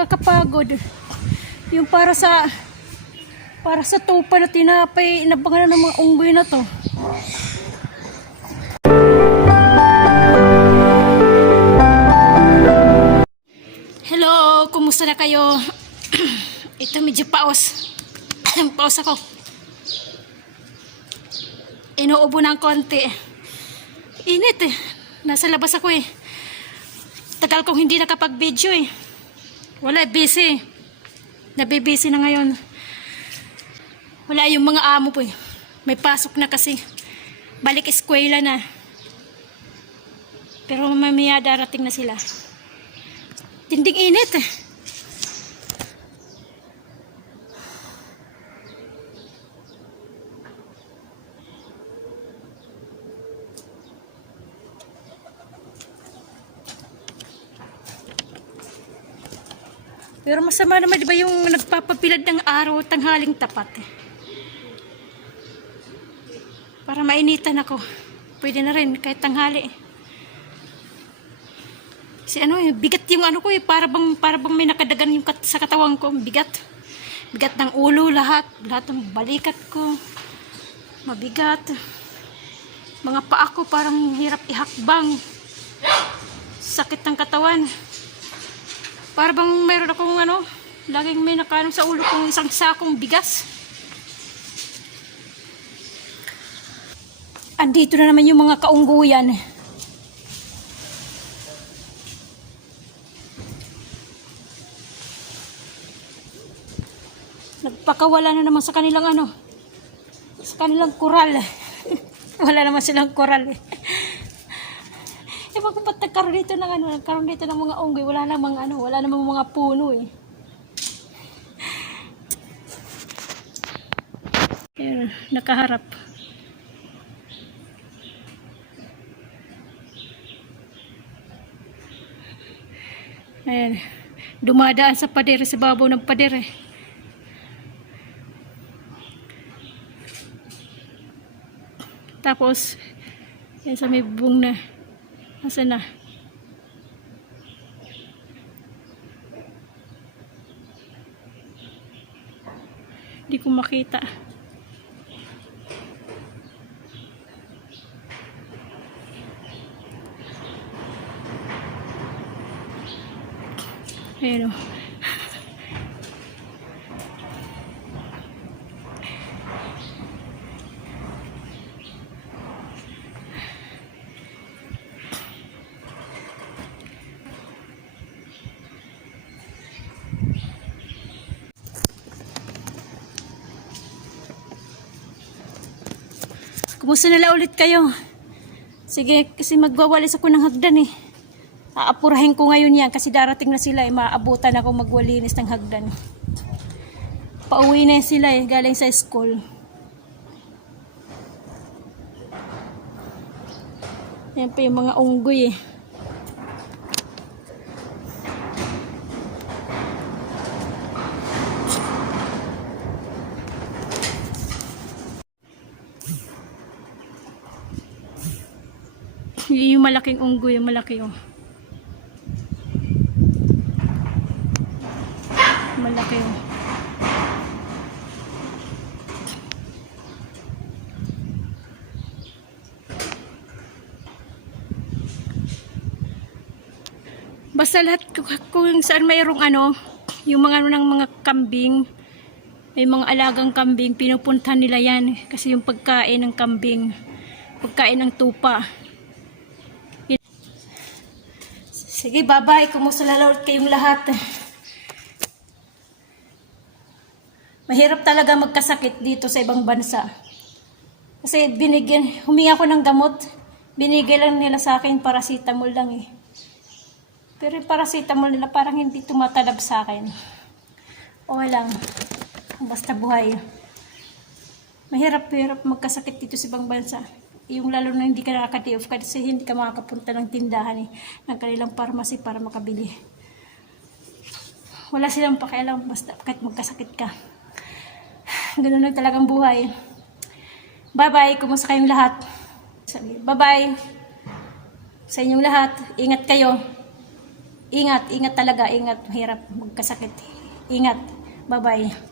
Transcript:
Nakakapagod. Yung para sa tupa na tinapay, inabangan na ng mga unggoy na to. Hello, kumusta na kayo? Ito medyo paos. Paos ako. Inuubo ng konti. Init eh. Nasa labas ako eh. Tagal kong hindi nakapag-video eh. Wala, busy. Nabibisi na ngayon. Wala yung mga amo po eh. May pasok na kasi. Balik eskwela na. Pero mamaya darating na sila. Tinding init eh. Pero masama naman, di ba, yung nagpapapilad ng araw tanghaling tapat eh. Para mainitan ako. Pwede na rin kahit tanghali. Kasi ano eh, bigat yung ano ko eh, para bang may nakadagan yung sa katawan ko, bigat. Bigat ng ulo, lahat ng balikat ko. Mabigat. Mga paa ko parang hirap ihakbang. Sakit ng katawan. Para bang meron akong ano, laging may nakaano sa ulo kong isang sakong bigas. Andito na naman yung mga kaungguyan. Nagpakawala na naman sa kanilang ano, sa kanilang koral. Wala naman silang koral eh. Ewan ko ba't nagkaroon dito ng ano, nagkaroon dito ng mga unggoy. Wala namang ano, wala namang mga puno eh. Pero nakaharap. Ayan, dumadaan sa pader, sa babaw ng pader eh. Tapos, yan sa may bubong na. Nasaan na? Hindi ko makita. Ayan o. Kumusta nila ulit kayo? Sige, kasi magwawalis ako ng hagdan eh. Aapurahin ko ngayon yan kasi darating na sila eh. Maabutan ako magwalinis ng hagdan. Pauwi na sila eh, galing sa school. Yan pa yung mga unggoy eh. Yung malaking unggoy, yung malaki oh. Malaki oh. Basta lahat kung saan mayroong ano, yung mga ng mga kambing, may mga alagang kambing, pinupuntahan nila yan kasi yung pagkain ng kambing, pagkain ng tupa. Sige, bye-bye. Kumusta lalawat kayong lahat? Mahirap talaga magkasakit dito sa ibang bansa. Kasi humingi ako ng gamot. Binigay lang nila sa akin, paracetamol lang eh. Pero yung paracetamol nila parang hindi tumatalab sa akin. O lang. Basta buhay. Mahirap magkasakit dito sa ibang bansa. Yung lalo na hindi ka nakaka-day off kasi hindi ka makakapunta ng tindahan eh, ng kanilang pharmacy para makabili. Wala silang pakialam basta kahit magkasakit ka. Ganun lang talagang buhay. Bye-bye. Kumusta kayong lahat? Bye-bye sa inyong lahat. Ingat kayo. Ingat, ingat talaga, ingat. Mahirap magkasakit. Ingat. Bye-bye.